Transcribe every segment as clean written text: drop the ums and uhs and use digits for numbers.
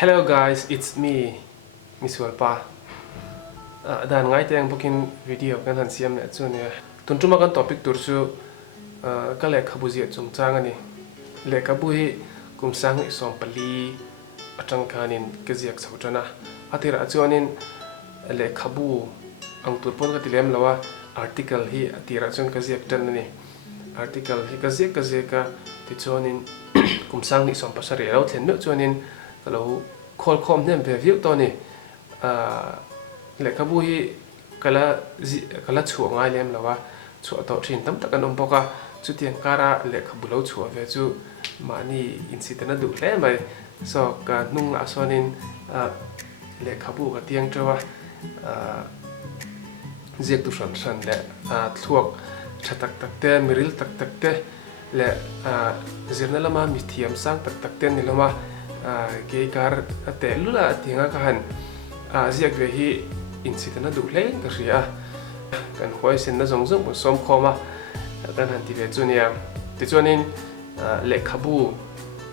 Hello guys, it's me, Miss Walpa. Dan ngai teng booking video kan han siam le chu ne. Tuntuma kan topic tur chu ka le khabu ji chung chang ani. Le khabu hi kum sang i som pali atang khanin ke jiak chawtana. Atira chuanin le khabu ang tur pon ka tilem lawa article hi atira chun ka jiak tan ani. Article hi ka jiak ti chuanin kum sang ni som pasari ro thlen no chuanin kalau call com nem ve view to ni le khabu hi kala chu ngai lem lawa chu to thin tam tak anom poka chu tiang kara le khabu lo chu ve chu mani incident du hle mai so ka nung a sonin le khabu ka tiang trawa ziek tu san le thuak thatak tak te miril tak tak te le zirna lama mi thiam sang tak tak te ni lama ke kar ate lula tinga ka han ziak ve hi incident du hle ka ria kan hoi sen na zong zong som khoma kan han ti ve chunia ti chuanin le khabu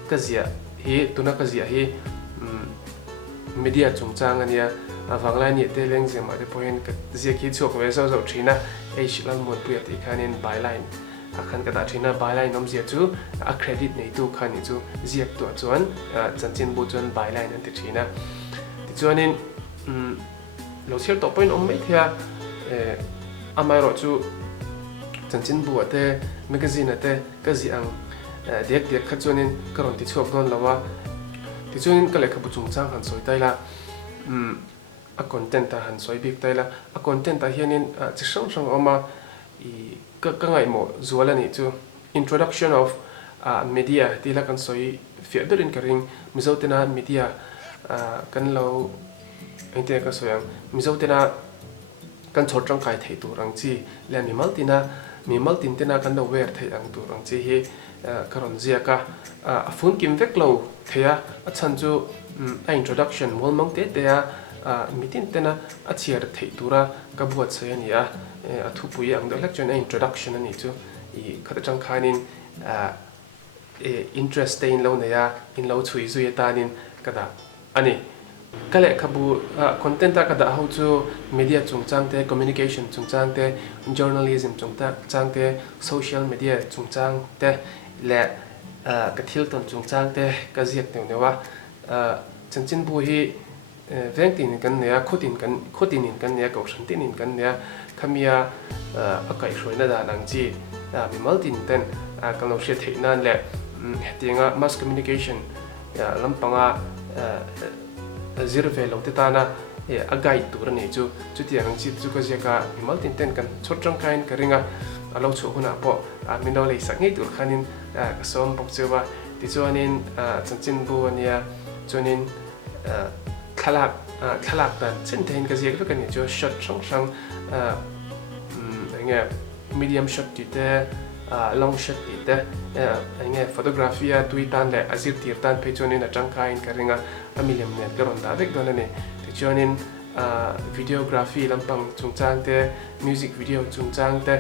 ka zia hi tuna ka zia hi media chungchang ania awanglai ni te leng zema de point ka zia ki chok ve so so thina ei shilal mon pu ati khanin byline akhan ka da thina byline nom zia chu a credit nei tu khani chu ziak tu chuan chanchin bu chuan byline an ti thina ti chuanin lo sel to point om mai thia amai ro chu chanchin bu ate magazine ate ka zi ang dek kha chuanin karon ti chok don lawa ti chuanin ka lekha bu chungchang han soi taila a content ta han soi bik taila a content ta hianin chi sang oma I ka ngai mo zuala ni chu introduction of media tila kan soi fiadorin karing mizotena media kan lo ente ka soyang mizotena kan chortang kai thei tu rang chi le mi maltin tena kan lo wer thei ang tu rang chi hi karon zia ka phone kim vek lo theya a chan chu a introduction mol mang te te a mitin tena a chiar thei tura ka buat sai ani a thu pui ang da lecture introduction ani chu I khata chang khanin interest in lo ne ya in lo chui zui ta nin kada ani kale khabu content ta kada how chu media chungchang te communication chungchang te journalism chungchang te social media chungchang te le ka thil ton chungchang te ka ziak te newa chanchin bu hi vengtin kan ne khotin kan ne ka shantin kan ne khamia akai hroina da nang chi mi maltin ten kan lo she theinan le tinga mass communication lampanga zirve lo te tana a guide tur ni chu tiang chi chu ka jeka mi maltin ten kan chotang kain ka ringa alo chu huna po mi no le sak ngai tur khanin ka som bok chewa ti chuanin chanchin bu ania chuanin khalak tan chen thein ka jek ka ni chu shot sang nge medium shot ti te long shot ti te nge photography a tuitan le azir tir tan pe chonin a changkain ka ringa amiliam ne karon da vek don ne ti chonin videography lampang chungchang te music video chungchang te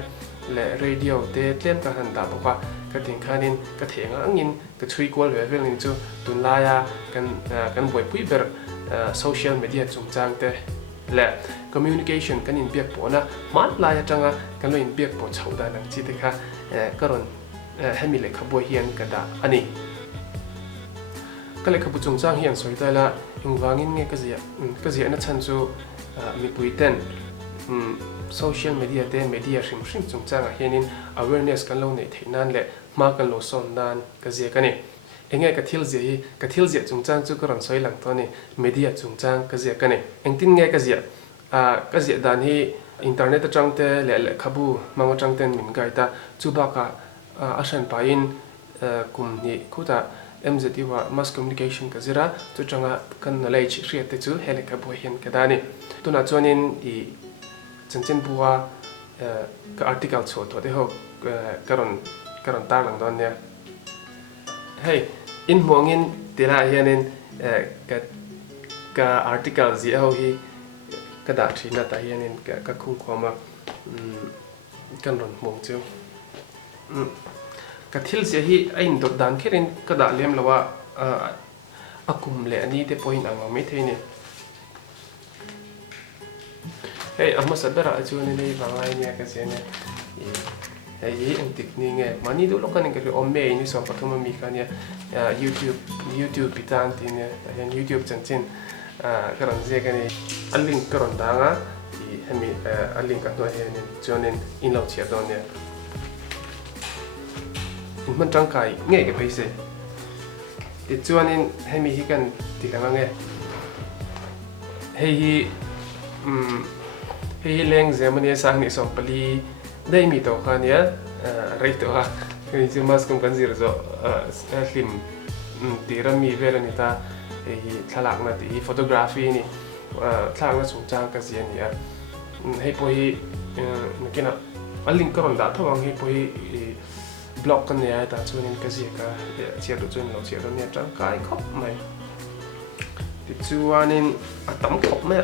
le radio te tlem ka han da bokwa ka ting khanin ka thenga angin ka thui kol level ni chu tunlaya kan boi pui ber social media chungchang te le communication kan in biak pona mat la ya changa kan lo in biak po chauda nang chi te kha karon hemi le khabo hian kada ani kale khabu chungchang hian soita la ingwangin nge ka zia na chan chu mi puiten social media te media shim chungchang a hianin awareness kan lo nei theinan le ma kan lo son nan ka zia kani enge ka thil zia chungchang chu karon soi lang to ni media chungchang ka zia kani engtin nge ka zia dan hi internet atang te le khabu mango tang ten min gai ta chu ba ka ashan pain kum ni khuta mzti wa mass communication ka zira chu changa kan knowledge riate chu hele ka bo hian ka dani tuna chonin I chanchin buwa ka article chu to de ho karon tar lang don ne hey in mongin tira hianin ka article zi ho hi ka da thina ta hianin ka khung khoma kan ron mong chu ka thil se hi ain dot dan kherin ka da lem lawa akum le ani te point ang mi the ni hey amma sabera achuni nei bangai ne ka se ne hey ang tikni nge mani do lo kan ke omme ni so pathuma mi kan ya YouTube pitang tin ne yan YouTube chanchin karon je ka ni alin karon danga i hemi alin ka no he ni chonen in lo chia don ne in man tang kai nge ke paise ti chuanin hemi hi kan tilanga nge hei hi leng zemani sang ni som pali dai mi to khania rei to ha ni chu mas kum kan zir zo slim tira mi vela ni ta hi thalak na ti photography ni thlak na chung chang ka zian ya hei po hi nakina alin karon da thawang hi po hi blog kan ne ta chunin ka zia ka chia do chun lo chia do ne chang kai khop mai ti chuanin atam khop me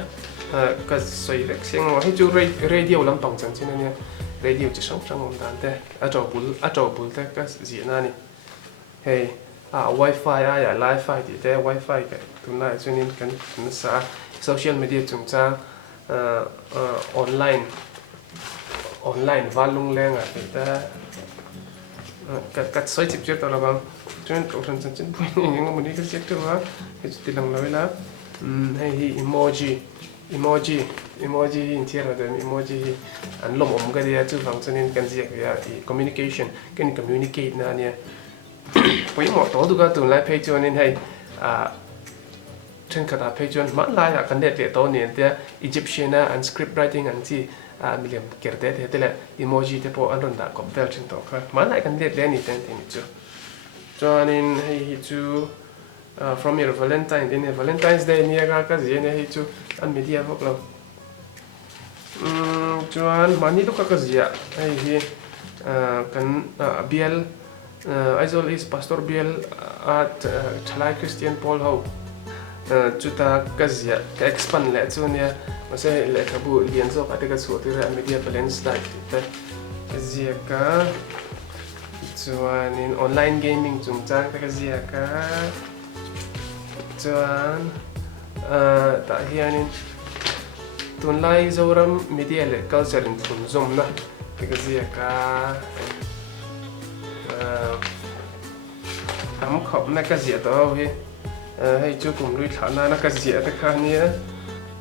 ka soi rek seng wa hi chu radio lam pang chang chin ne radio chi sang sang om dan te a chaw bul te ka zi na ni hey wifi ya live ti te wifi ka tunai chunin kan sa social media chung cha online valung lenga te kat soi chip chip to la bang chunin to san chin pui ni ngam ni ka check to ha he ti lang la wela hey emoji in tiara da emoji an lom om ga dia chu function in kan zia ya communication can communicate na ne poi mo to du ga tu lai page on in hey chen ka da page on ma la ya kan de te to ne te Egyptian and script writing and ti miliam kerte te le emoji te po an ron da ko vel chen to ka ma la kan de le ni ten tin chu chuanin hey chu from your Valentine's Day ni ga ka zia ne hi chu an media vok lo chuan mani to ka zia ai hi kan bial aizol is pastor bial at Chalai Christian Paul ho chuta ka zia ka expand le chu ne mase le ka bu lian zo ka te ka chu te media balance like te zia ka chuan in online gaming chung chang ka zia ka chuan ta hianin tunlai zoram media le culture in thun zom na ka zia ka am khop na ka zia to hi hei chu kum lui thana na ka zia ta kha ni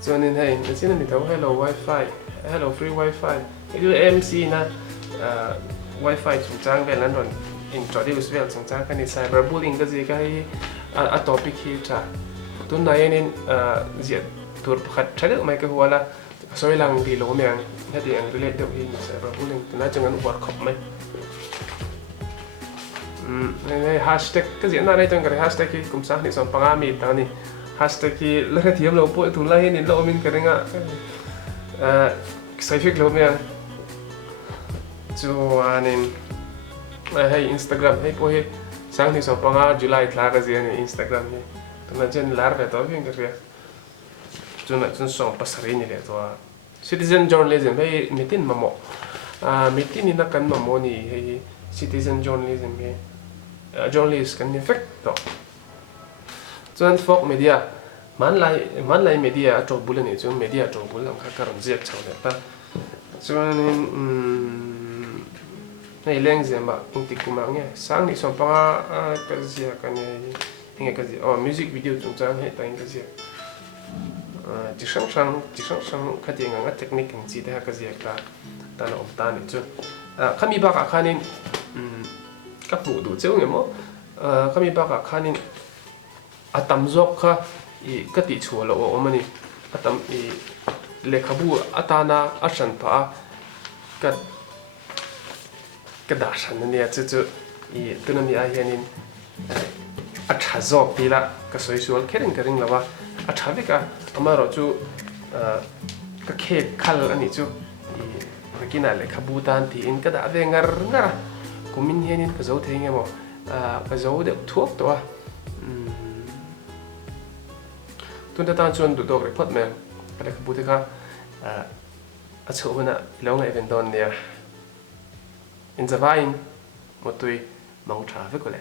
chuanin hei na chin ni tho hello free wifi you MC na wifi chung chang ve lan ron introduce vel chung chang ka ni cyberbullying ka zia ka hi a topic hi cha tun na yen zia tur khat thade mai ka huala soi lang di lo myang hadi ang relate do hi cyberbullying tuna changan workshop mai hashtag ka zia na nei tang ka hashtag ki kum sa ni som panga mi ta ni hashtag ki la ka thiam lo po tu la hin lo min ka ringa sai fik lo myang chuanin hey Instagram hey po hi sang ni som panga July thla ka zia ni Instagram ni tuna chen lar ve to hin ka ria chuna chun song pasari ni le to citizen journalism hey mitin mamo mitin ni na kan mamo ni hey citizen journalism he journalist kan effect to chuan folk media man lai media a to bulani chu media to bulam kha karon zia chawle ta chuan nei leng zema inti kuma nge sang ni som panga ka zia kan nge ka zia music video chung chang he ta ka zia chỉ sang cái gì ngang technique gì thế cái gì cả ta nó ta này chứ kami ba cả khanin các bộ đủ chéo nghe mò kami ba cả khanin atam zok kha I cái tỷ chùa lo ôm anh atam I lệ khabu atana asan pa cái đa san này chứ I tu nami ai hianin acha zok đi la cái soi sual kering la ba acha vi ka amaro chu ka khe khal ani chu I kina le khabutan ti in ka da ve ngara kumin hianin ka zo thei ngemo ka zo de thuak to tun ta chuan du dog report me ka le khabuti kha a chu bana lo ngai ven don nia in zavain motui mong tha ve ko le